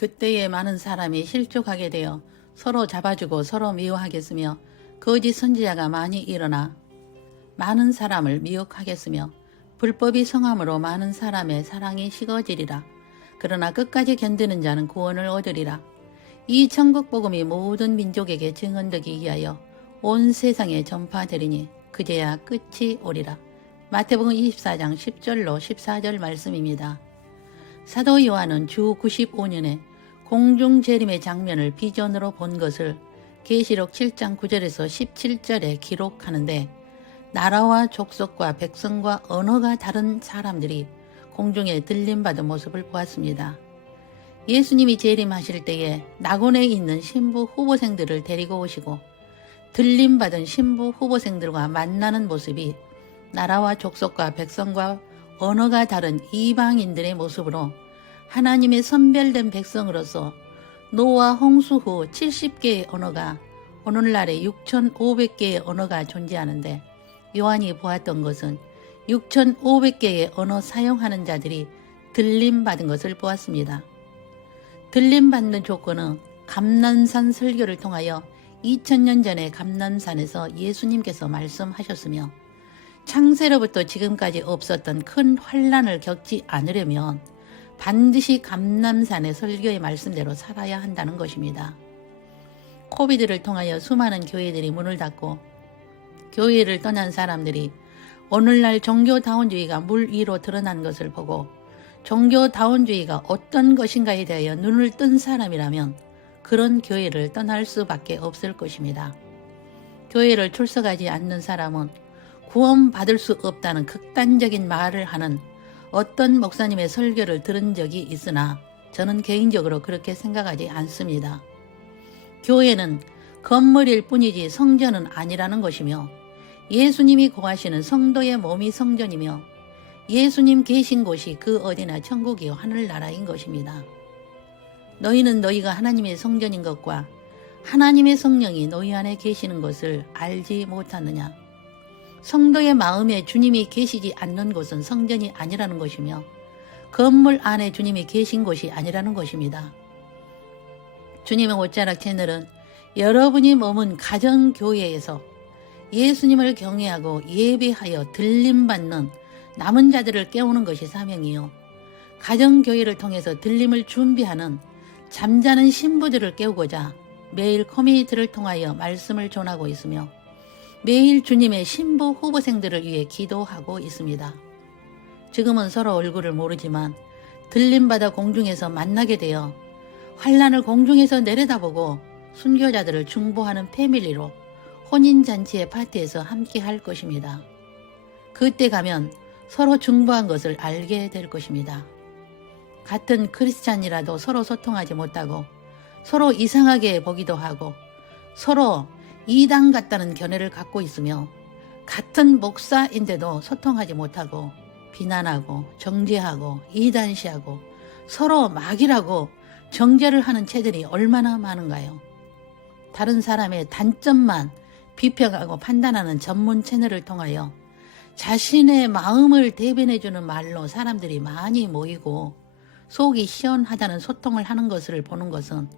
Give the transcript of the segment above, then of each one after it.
그때에 많은 사람이 실족하게 되어 서로 잡아주고 서로 미워하겠으며 거짓 선지자가 많이 일어나 많은 사람을 미혹하겠으며 불법이 성함으로 많은 사람의 사랑이 식어지리라. 그러나 끝까지 견디는 자는 구원을 얻으리라. 이 천국 복음이 모든 민족에게 증언되기 위하여 온 세상에 전파되리니 그제야 끝이 오리라. 마태복음 24장 10절로 14절 말씀입니다. 사도 요한은 주 95년에 공중 재림의 장면을 비전으로 본 것을 계시록 7장 9절에서 17절에 기록하는데, 나라와 족속과 백성과 언어가 다른 사람들이 공중에 들림받은 모습을 보았습니다. 예수님이 재림하실 때에 낙원에 있는 신부 후보생들을 데리고 오시고 들림받은 신부 후보생들과 만나는 모습이 나라와 족속과 백성과 언어가 다른 이방인들의 모습으로 하나님의 선별된 백성으로서 노아 홍수 후 70개의 언어가 오늘날에 6,500개의 언어가 존재하는데, 요한이 보았던 것은 6,500개의 언어 사용하는 자들이 들림받은 것을 보았습니다. 들림받는 조건은 감람산 설교를 통하여 2000년 전에 감람산에서 예수님께서 말씀하셨으며, 창세로부터 지금까지 없었던 큰 환난을 겪지 않으려면 반드시 감람산의 설교의 말씀대로 살아야 한다는 것입니다. 코비드를 통하여 수많은 교회들이 문을 닫고 교회를 떠난 사람들이 오늘날 종교다원주의가 물 위로 드러난 것을 보고 종교다원주의가 어떤 것인가에 대하여 눈을 뜬 사람이라면 그런 교회를 떠날 수밖에 없을 것입니다. 교회를 출석하지 않는 사람은 구원받을 수 없다는 극단적인 말을 하는 어떤 목사님의 설교를 들은 적이 있으나 저는 개인적으로 그렇게 생각하지 않습니다. 교회는 건물일 뿐이지 성전은 아니라는 것이며, 예수님이 거하시는 성도의 몸이 성전이며 예수님 계신 곳이 그 어디나 천국이요 하늘나라인 것입니다. 너희는 너희가 하나님의 성전인 것과 하나님의 성령이 너희 안에 계시는 것을 알지 못하느냐. 성도의 마음에 주님이 계시지 않는 곳은 성전이 아니라는 것이며 건물 안에 주님이 계신 곳이 아니라는 것입니다. 주님의 옷자락 채널은 여러분이 머문 가정교회에서 예수님을 경외하고 예배하여 들림받는 남은 자들을 깨우는 것이 사명이요, 가정교회를 통해서 들림을 준비하는 잠자는 신부들을 깨우고자 매일 커뮤니티를 통하여 말씀을 전하고 있으며 매일 주님의 신부 후보생들을 위해 기도하고 있습니다. 지금은 서로 얼굴을 모르지만 들림받아 공중에서 만나게 되어 환난을 공중에서 내려다보고 순교자들을 중보하는 패밀리로 혼인잔치의 파티에서 함께 할 것입니다. 그때 가면 서로 중보한 것을 알게 될 것입니다. 같은 크리스찬이라도 서로 소통하지 못하고 서로 이상하게 보기도 하고 서로 이단 같다는 견해를 갖고 있으며 같은 목사인데도 소통하지 못하고 비난하고 정죄하고 이단시하고 서로 막이라고 정죄를 하는 채들이 얼마나 많은가요? 다른 사람의 단점만 비평하고 판단하는 전문 채널을 통하여 자신의 마음을 대변해주는 말로 사람들이 많이 모이고 속이 시원하다는 소통을 하는 것을 보는 것은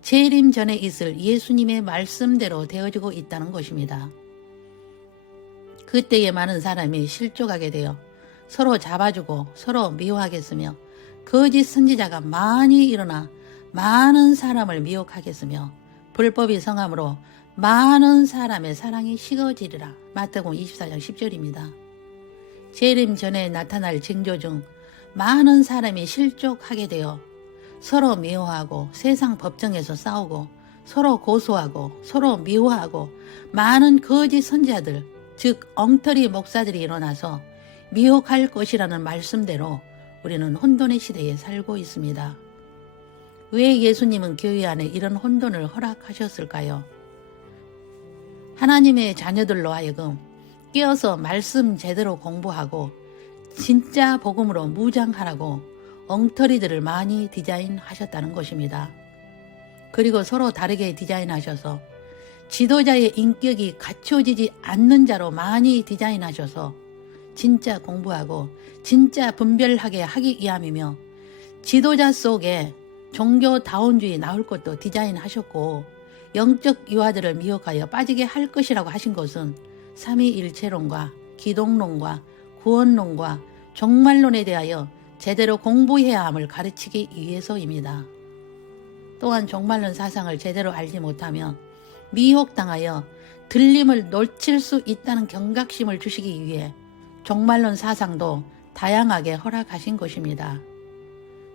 재림 전에 있을 예수님의 말씀대로 되어지고 있다는 것입니다. 그때에 많은 사람이 실족하게 되어 서로 잡아주고 서로 미워하겠으며 거짓 선지자가 많이 일어나 많은 사람을 미혹하겠으며 불법이 성함으로 많은 사람의 사랑이 식어지리라. 마태복음 24장 10절입니다. 재림 전에 나타날 징조 중 많은 사람이 실족하게 되어 서로 미워하고 세상 법정에서 싸우고 서로 고소하고 서로 미워하고 많은 거짓 선지자들, 즉 엉터리 목사들이 일어나서 미혹할 것이라는 말씀대로 우리는 혼돈의 시대에 살고 있습니다. 왜 예수님은 교회 안에 이런 혼돈을 허락하셨을까요? 하나님의 자녀들로 하여금 깨어서 말씀 제대로 공부하고 진짜 복음으로 무장하라고 엉터리들을 많이 디자인하셨다는 것입니다. 그리고 서로 다르게 디자인하셔서 지도자의 인격이 갖춰지지 않는 자로 많이 디자인하셔서 진짜 공부하고 진짜 분별하게 하기 위함이며 지도자 속에 종교다원주의 나올 것도 디자인하셨고 영적 유아들을 미혹하여 빠지게 할 것이라고 하신 것은 삼위일체론과 기독론과 구원론과 종말론에 대하여 제대로 공부해야 함을 가르치기 위해서입니다. 또한 종말론 사상을 제대로 알지 못하면 미혹당하여 들림을 놓칠 수 있다는 경각심을 주시기 위해 종말론 사상도 다양하게 허락하신 것입니다.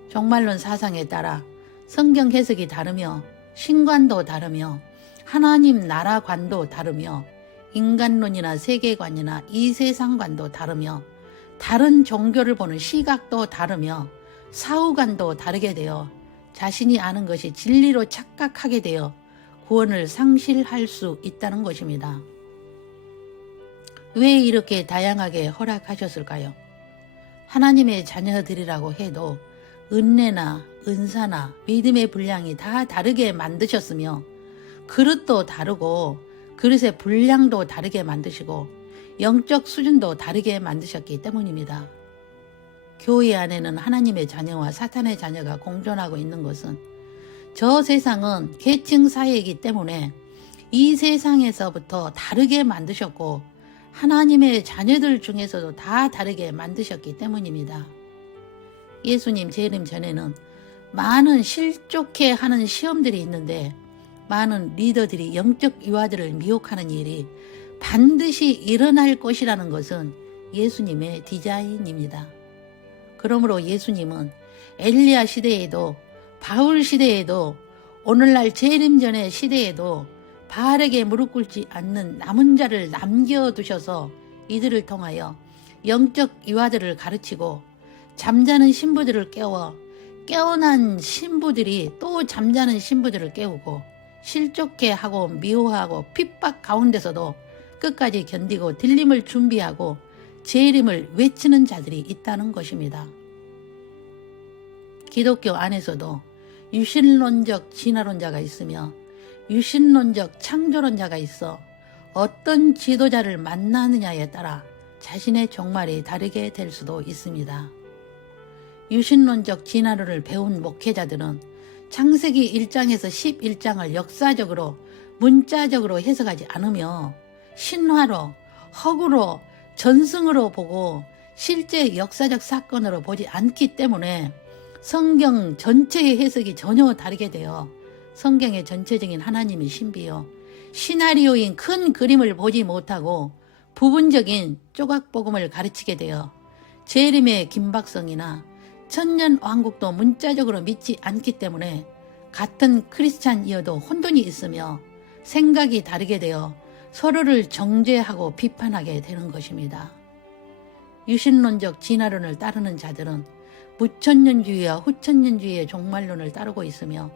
종말론 사상에 따라 성경 해석이 다르며 신관도 다르며 하나님 나라관도 다르며 인간론이나 세계관이나 이 세상관도 다르며 다른 종교를 보는 시각도 다르며 사후관도 다르게 되어 자신이 아는 것이 진리로 착각하게 되어 구원을 상실할 수 있다는 것입니다. 왜 이렇게 다양하게 허락하셨을까요? 하나님의 자녀들이라고 해도 은혜나 은사나 믿음의 분량이 다 다르게 만드셨으며 그릇도 다르고 그릇의 분량도 다르게 만드시고 영적 수준도 다르게 만드셨기 때문입니다. 교회 안에는 하나님의 자녀와 사탄의 자녀가 공존하고 있는 것은 저 세상은 계층 사회이기 때문에 이 세상에서부터 다르게 만드셨고 하나님의 자녀들 중에서도 다 다르게 만드셨기 때문입니다. 예수님 재림 전에는 많은 실족해 하는 시험들이 있는데 많은 리더들이 영적 유아들을 미혹하는 일이 반드시 일어날 것이라는 것은 예수님의 디자인입니다. 그러므로 예수님은 엘리야 시대에도 바울 시대에도 오늘날 재림 전의 시대에도 바알에게 무릎 꿇지 않는 남은 자를 남겨두셔서 이들을 통하여 영적 유아들을 가르치고 잠자는 신부들을 깨워 깨어난 신부들이 또 잠자는 신부들을 깨우고 실족해 하고 미워하고 핍박 가운데서도 끝까지 견디고 들림을 준비하고 재림을 외치는 자들이 있다는 것입니다. 기독교 안에서도 유신론적 진화론자가 있으며 유신론적 창조론자가 있어 어떤 지도자를 만나느냐에 따라 자신의 종말이 다르게 될 수도 있습니다. 유신론적 진화론을 배운 목회자들은 창세기 1장에서 11장을 역사적으로 문자적으로 해석하지 않으며 신화로 허구로 전승으로 보고 실제 역사적 사건으로 보지 않기 때문에 성경 전체의 해석이 전혀 다르게 되어 성경의 전체적인 하나님의 신비요 시나리오인 큰 그림을 보지 못하고 부분적인 조각복음을 가르치게 되어 재림의 긴박성이나 천년왕국도 문자적으로 믿지 않기 때문에 같은 크리스찬이어도 혼돈이 있으며 생각이 다르게 되어 서로를 정죄하고 비판하게 되는 것입니다. 유신론적 진화론을 따르는 자들은 무천년주의와 후천년주의의 종말론을 따르고 있으며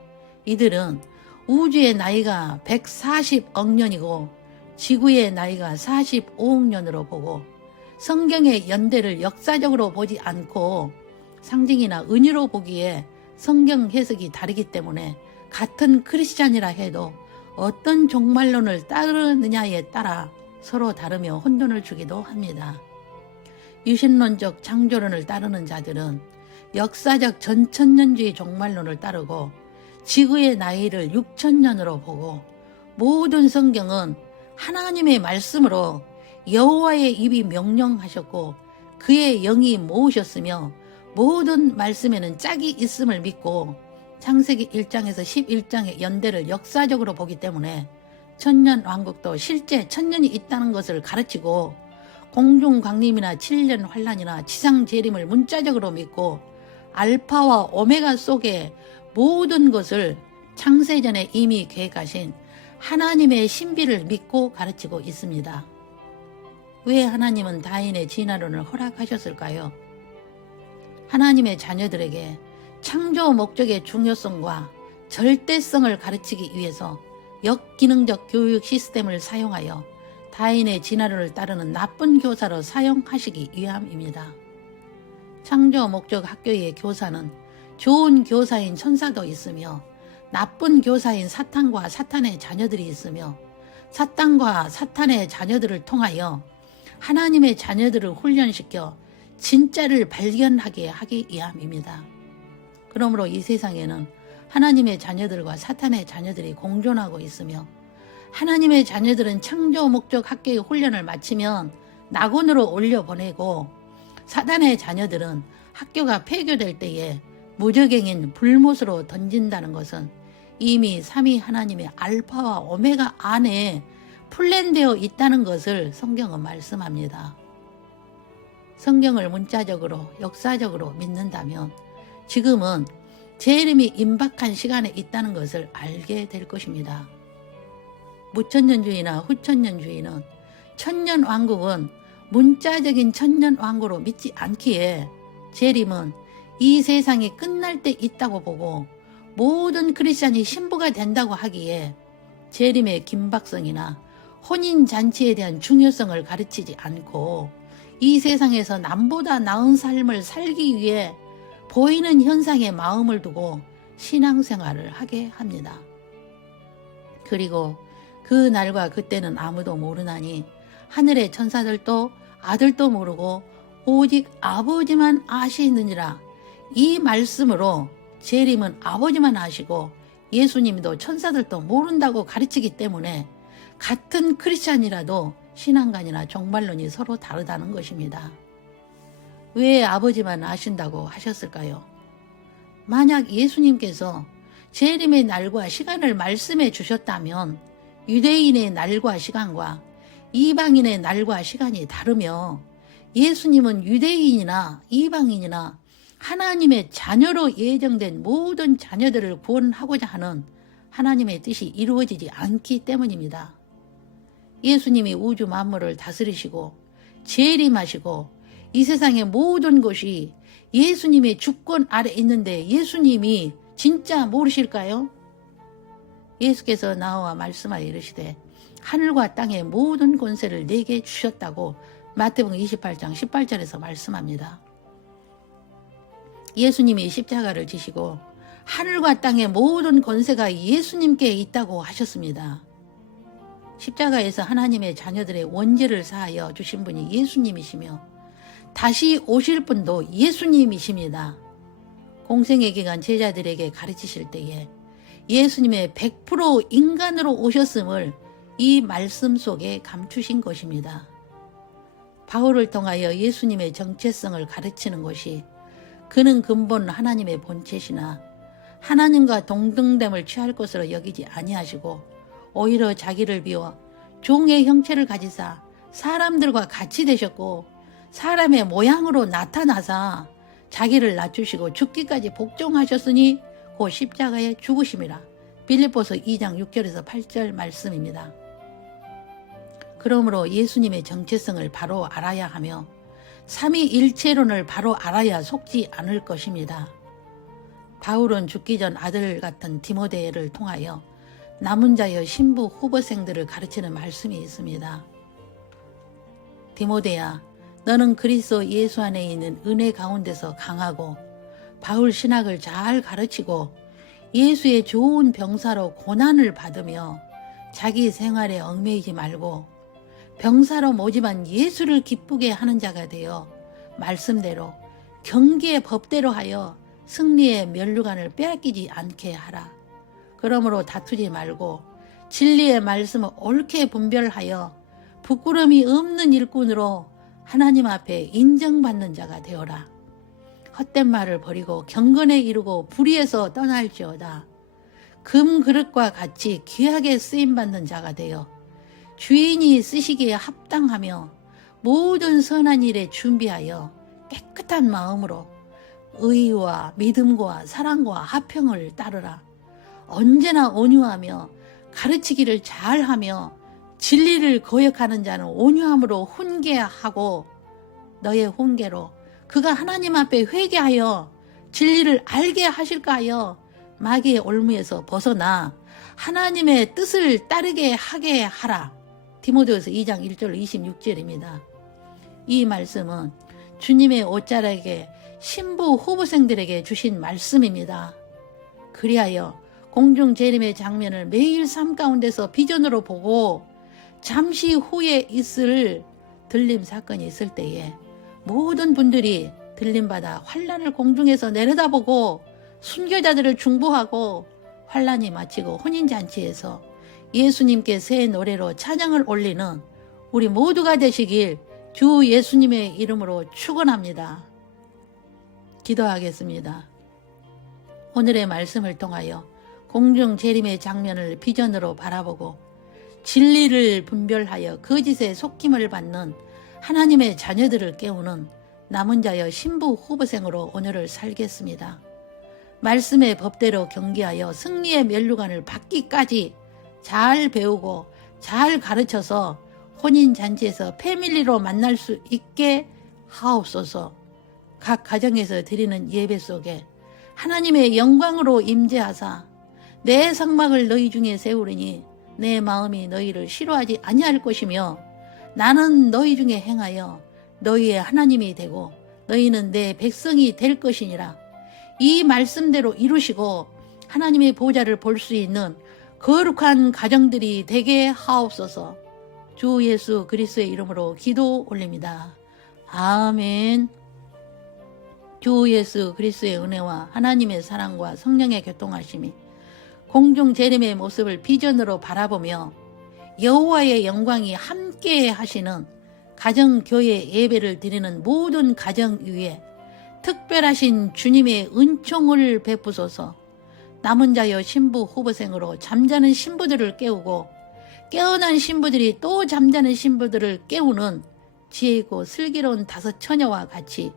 이들은 우주의 나이가 140억 년이고 지구의 나이가 45억 년으로 보고 성경의 연대를 역사적으로 보지 않고 상징이나 은유로 보기에 성경 해석이 다르기 때문에 같은 크리스찬이라 해도 어떤 종말론을 따르느냐에 따라 서로 다르며 혼돈을 주기도 합니다. 유신론적 창조론을 따르는 자들은 역사적 전천년주의 종말론을 따르고 지구의 나이를 6천년으로 보고 모든 성경은 하나님의 말씀으로 여호와의 입이 명령하셨고 그의 영이 모으셨으며 모든 말씀에는 짝이 있음을 믿고 창세기 1장에서 11장의 연대를 역사적으로 보기 때문에 천년왕국도 실제 천년이 있다는 것을 가르치고 공중강림이나 7년 환란이나 지상재림을 문자적으로 믿고 알파와 오메가 속에 모든 것을 창세전에 이미 계획하신 하나님의 신비를 믿고 가르치고 있습니다. 왜 하나님은 다인의 진화론을 허락하셨을까요? 하나님의 자녀들에게 창조 목적의 중요성과 절대성을 가르치기 위해서 역기능적 교육 시스템을 사용하여 다인의 진화론을 따르는 나쁜 교사로 사용하시기 위함입니다. 창조 목적 학교의 교사는 좋은 교사인 천사도 있으며 나쁜 교사인 사탄과 사탄의 자녀들이 있으며 사탄과 사탄의 자녀들을 통하여 하나님의 자녀들을 훈련시켜 진짜를 발견하게 하기 위함입니다. 그러므로 이 세상에는 하나님의 자녀들과 사탄의 자녀들이 공존하고 있으며, 하나님의 자녀들은 창조 목적 학교의 훈련을 마치면 낙원으로 올려보내고, 사탄의 자녀들은 학교가 폐교될 때에 무적행인 불못으로 던진다는 것은 이미 삼위 하나님의 알파와 오메가 안에 플랜되어 있다는 것을 성경은 말씀합니다. 성경을 문자적으로 역사적으로 믿는다면 지금은 재림이 임박한 시간에 있다는 것을 알게 될 것입니다. 무천년주의나 후천년주의는 천년왕국은 문자적인 천년왕국으로 믿지 않기에 재림은 이 세상이 끝날 때 있다고 보고 모든 크리스찬이 신부가 된다고 하기에 재림의 긴박성이나 혼인잔치에 대한 중요성을 가르치지 않고 이 세상에서 남보다 나은 삶을 살기 위해 보이는 현상에 마음을 두고 신앙생활을 하게 합니다. 그리고 그 날과 그때는 아무도 모르나니 하늘의 천사들도 아들도 모르고 오직 아버지만 아시느니라. 이 말씀으로 재림은 아버지만 아시고 예수님도 천사들도 모른다고 가르치기 때문에 같은 크리스찬이라도 신앙관이나 종말론이 서로 다르다는 것입니다. 왜 아버지만 아신다고 하셨을까요? 만약 예수님께서 재림의 날과 시간을 말씀해 주셨다면 유대인의 날과 시간과 이방인의 날과 시간이 다르며 예수님은 유대인이나 이방인이나 하나님의 자녀로 예정된 모든 자녀들을 구원하고자 하는 하나님의 뜻이 이루어지지 않기 때문입니다. 예수님이 우주 만물을 다스리시고 재림하시고 이 세상의 모든 것이 예수님의 주권 아래 있는데 예수님이 진짜 모르실까요? 예수께서 나와 말씀하여 이르시되 하늘과 땅의 모든 권세를 내게 주셨다고 마태복음 28장 18절에서 말씀합니다. 예수님이 십자가를 지시고 하늘과 땅의 모든 권세가 예수님께 있다고 하셨습니다. 십자가에서 하나님의 자녀들의 원죄를 사하여 주신 분이 예수님이시며 다시 오실 분도 예수님이십니다. 공생의 기간 제자들에게 가르치실 때에 예수님의 100% 인간으로 오셨음을 이 말씀 속에 감추신 것입니다. 바울을 통하여 예수님의 정체성을 가르치는 것이 그는 근본 하나님의 본체시나 하나님과 동등됨을 취할 것으로 여기지 아니하시고 오히려 자기를 비워 종의 형체를 가지사 사람들과 같이 되셨고 사람의 모양으로 나타나사 자기를 낮추시고 죽기까지 복종하셨으니 곧 십자가에 죽으심이라. 빌립보서 2장 6절에서 8절 말씀입니다. 그러므로 예수님의 정체성을 바로 알아야 하며 삼위일체론을 바로 알아야 속지 않을 것입니다. 바울은 죽기 전 아들 같은 디모데를 통하여 남은 자여 신부 후보생들을 가르치는 말씀이 있습니다. 디모데야, 너는 그리스도 예수 안에 있는 은혜 가운데서 강하고 바울 신학을 잘 가르치고 예수의 좋은 병사로 고난을 받으며 자기 생활에 얽매이지 말고 병사로 모집한 예수를 기쁘게 하는 자가 되어 말씀대로 경계의 법대로 하여 승리의 면류관을 빼앗기지 않게 하라. 그러므로 다투지 말고 진리의 말씀을 옳게 분별하여 부끄러움이 없는 일꾼으로 하나님 앞에 인정받는 자가 되어라. 헛된 말을 버리고 경건에 이르고 불의에서 떠날지어다. 금 그릇과 같이 귀하게 쓰임받는 자가 되어 주인이 쓰시기에 합당하며 모든 선한 일에 준비하여 깨끗한 마음으로 의와 믿음과 사랑과 화평을 따르라. 언제나 온유하며 가르치기를 잘하며 진리를 거역하는 자는 온유함으로 훈계하고 너의 훈계로 그가 하나님 앞에 회개하여 진리를 알게 하실까 하여 마귀의 올무에서 벗어나 하나님의 뜻을 따르게 하게 하라. 디모데후서 2장 1절 26절입니다. 이 말씀은 주님의 옷자락에 신부 후보생들에게 주신 말씀입니다. 그리하여 공중 재림의 장면을 매일 삶 가운데서 비전으로 보고 잠시 후에 있을 들림 사건이 있을 때에 모든 분들이 들림받아 환난을 공중에서 내려다보고 순교자들을 중보하고 환란이 마치고 혼인잔치에서 예수님께 새 노래로 찬양을 올리는 우리 모두가 되시길 주 예수님의 이름으로 축원합니다. 기도하겠습니다. 오늘의 말씀을 통하여 공중 재림의 장면을 비전으로 바라보고 진리를 분별하여 거짓에 속임을 받는 하나님의 자녀들을 깨우는 남은 자여 신부 후보생으로 오늘을 살겠습니다. 말씀의 법대로 경계하여 승리의 면류관을 받기까지 잘 배우고 잘 가르쳐서 혼인잔치에서 패밀리로 만날 수 있게 하옵소서. 각 가정에서 드리는 예배 속에 하나님의 영광으로 임재하사 내 상막을 너희 중에 세우리니 내 마음이 너희를 싫어하지 아니할 것이며 나는 너희 중에 행하여 너희의 하나님이 되고 너희는 내 백성이 될 것이니라. 이 말씀대로 이루시고 하나님의 보좌를 볼 수 있는 거룩한 가정들이 되게 하옵소서. 주 예수 그리스도의 이름으로 기도 올립니다. 아멘. 주 예수 그리스도의 은혜와 하나님의 사랑과 성령의 교통하심이 공중 재림의 모습을 비전으로 바라보며 여호와의 영광이 함께 하시는 가정교회 예배를 드리는 모든 가정 위에 특별하신 주님의 은총을 베푸소서. 남은 자여 신부 후보생으로 잠자는 신부들을 깨우고 깨어난 신부들이 또 잠자는 신부들을 깨우는 지혜있고 슬기로운 다섯 처녀와 같이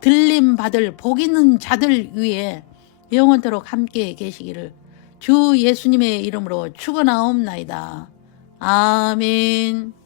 들림 받을 복 있는 자들 위에 영원토록 함께 계시기를 주 예수님의 이름으로 축원하옵나이다. 아멘.